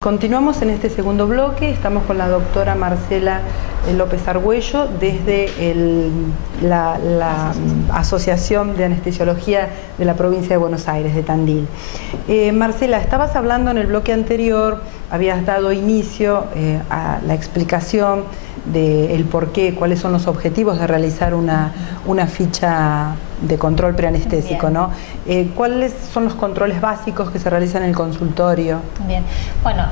Continuamos en este segundo bloque, estamos con la doctora Marcela López Argüello desde la Asociación de Anestesiología de la provincia de Buenos Aires, de Tandil. Marcela, estabas hablando en el bloque anterior, habías dado inicio a la explicación del por qué, cuáles son los objetivos de realizar una ficha de control preanestésico, ¿no? ¿Cuáles son los controles básicos que se realizan en el consultorio? Bien, bueno,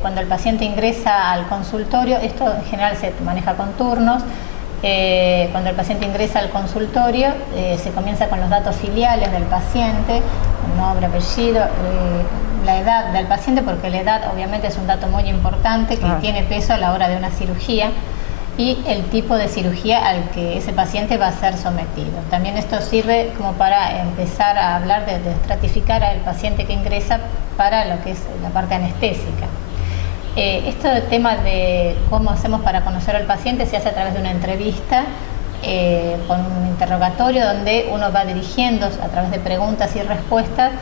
cuando el paciente ingresa al consultorio, esto en general se maneja con turnos. Cuando el paciente ingresa al consultorio, se comienza con los datos filiales del paciente, nombre, apellido, la edad del paciente, porque la edad obviamente es un dato muy importante que tiene peso a la hora de una cirugía, y el tipo de cirugía al que ese paciente va a ser sometido. También esto sirve como para empezar a hablar de estratificar al paciente que ingresa para lo que es la parte anestésica. Esto del tema de cómo hacemos para conocer al paciente se hace a través de una entrevista con un interrogatorio donde uno va dirigiendo a través de preguntas y respuestas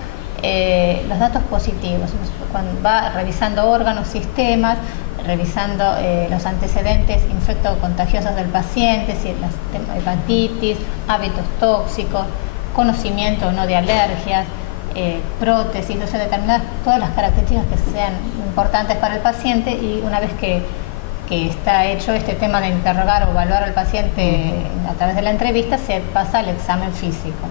los datos positivos. Cuando va revisando órganos, sistemas, revisando los antecedentes infectocontagiosos del paciente, si las hepatitis, hábitos tóxicos, conocimiento o no de alergias, prótesis, entonces determinadas todas las características que sean importantes para el paciente, y una vez que está hecho este tema de interrogar o evaluar al paciente a través de la entrevista, se pasa al examen físico.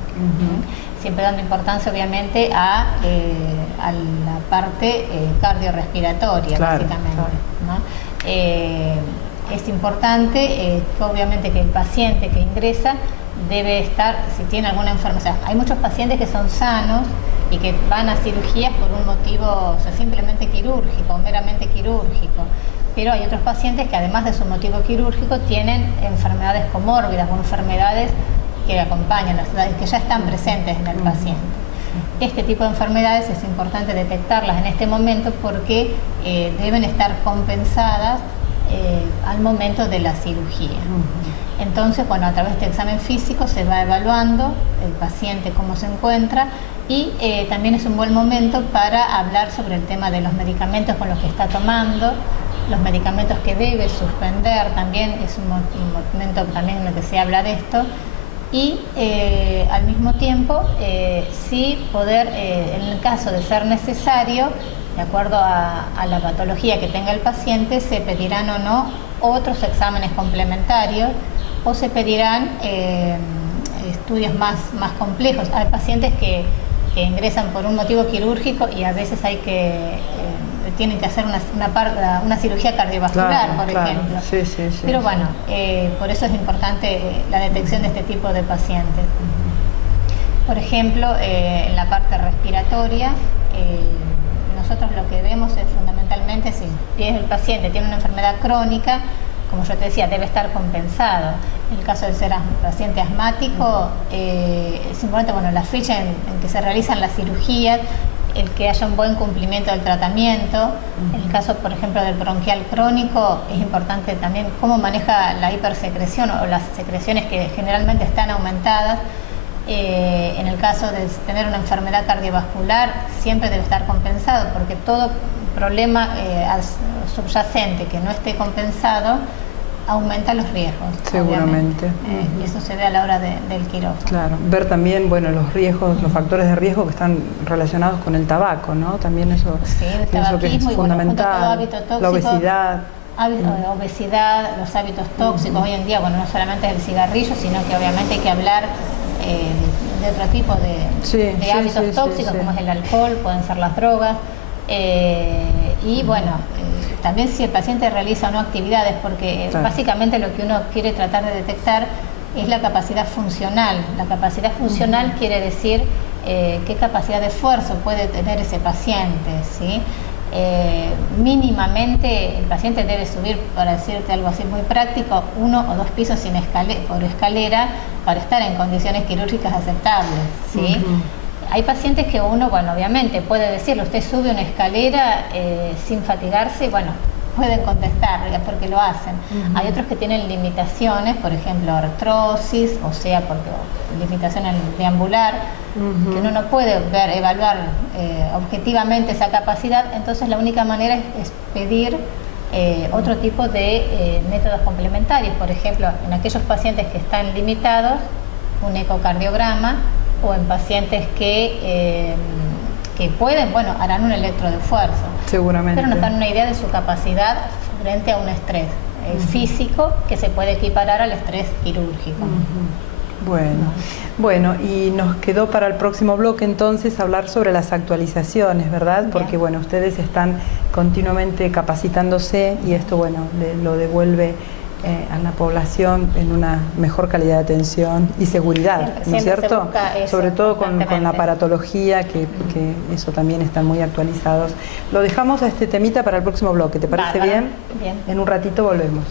Siempre dando importancia obviamente a la parte cardiorrespiratoria, básicamente, ¿no? Es importante obviamente que el paciente que ingresa debe estar, si tiene alguna enfermedad, o sea, hay muchos pacientes que son sanos y que van a cirugías por un motivo, o sea, simplemente quirúrgico, meramente quirúrgico. Pero hay otros pacientes que además de su motivo quirúrgico tienen enfermedades comórbidas o enfermedades que acompañan, que ya están presentes en el paciente. Este tipo de enfermedades es importante detectarlas en este momento porque deben estar compensadas al momento de la cirugía. Entonces, bueno, a través de este examen físico se va evaluando el paciente cómo se encuentra, y también es un buen momento para hablar sobre el tema de los medicamentos con los que está tomando, los medicamentos que debe suspender. También es un momento también en el que se habla de esto, y al mismo tiempo sí poder, en el caso de ser necesario, de acuerdo a la patología que tenga el paciente, se pedirán o no otros exámenes complementarios, o se pedirán estudios más complejos. Hay pacientes que ingresan por un motivo quirúrgico y a veces tienen que hacer una cirugía cardiovascular, por ejemplo. Pero bueno, por eso es importante la detección de este tipo de pacientes. Por ejemplo, en la parte respiratoria, nosotros lo que vemos es fundamentalmente si el paciente tiene una enfermedad crónica, como yo te decía, debe estar compensado. En el caso de ser paciente asmático, es importante, bueno, la fecha en que se realizan las cirugías, el que haya un buen cumplimiento del tratamiento. En el caso, por ejemplo, del bronquial crónico, es importante también cómo maneja la hipersecreción o las secreciones que generalmente están aumentadas. En el caso de tener una enfermedad cardiovascular, siempre debe estar compensado, porque todo problema subyacente que no esté compensado aumenta los riesgos. Seguramente. Y eso se ve a la hora del quirófano. Claro, ver también, bueno, los riesgos, los factores de riesgo que están relacionados con el tabaco, ¿no? También eso pienso que es fundamental. Bueno, tóxico, la obesidad. Obesidad, los hábitos tóxicos. Hoy en día, bueno, no solamente es el cigarrillo, sino que obviamente hay que hablar de otro tipo de hábitos tóxicos, como es el alcohol, pueden ser las drogas. Y bueno, también si el paciente realiza o no actividades, porque básicamente lo que uno quiere tratar de detectar es la capacidad funcional. La capacidad funcional quiere decir qué capacidad de esfuerzo puede tener ese paciente, ¿sí? Mínimamente el paciente debe subir, para decirte algo así muy práctico, 1 o 2 pisos por escalera para estar en condiciones quirúrgicas aceptables, ¿sí? Hay pacientes que uno, bueno, obviamente puede decirle, usted sube una escalera sin fatigarse, y bueno, pueden contestar, porque lo hacen. Hay otros que tienen limitaciones, por ejemplo, artrosis, o sea, porque limitación en deambular, que uno no puede evaluar objetivamente esa capacidad, entonces la única manera es pedir otro tipo de métodos complementarios, por ejemplo, en aquellos pacientes que están limitados, un ecocardiograma, o en pacientes que pueden, bueno, harán un electro de esfuerzo. Seguramente. Pero nos dan una idea de su capacidad frente a un estrés físico que se puede equiparar al estrés quirúrgico. Bueno, y nos quedó para el próximo bloque entonces hablar sobre las actualizaciones, ¿verdad? Bien. Porque bueno, ustedes están continuamente capacitándose y esto, bueno, lo devuelve a la población en una mejor calidad de atención y seguridad, ¿no es cierto? Sobre todo con la aparatología, que eso también están muy actualizados. Lo dejamos a este temita para el próximo bloque, ¿te parece bien? Bien. En un ratito volvemos.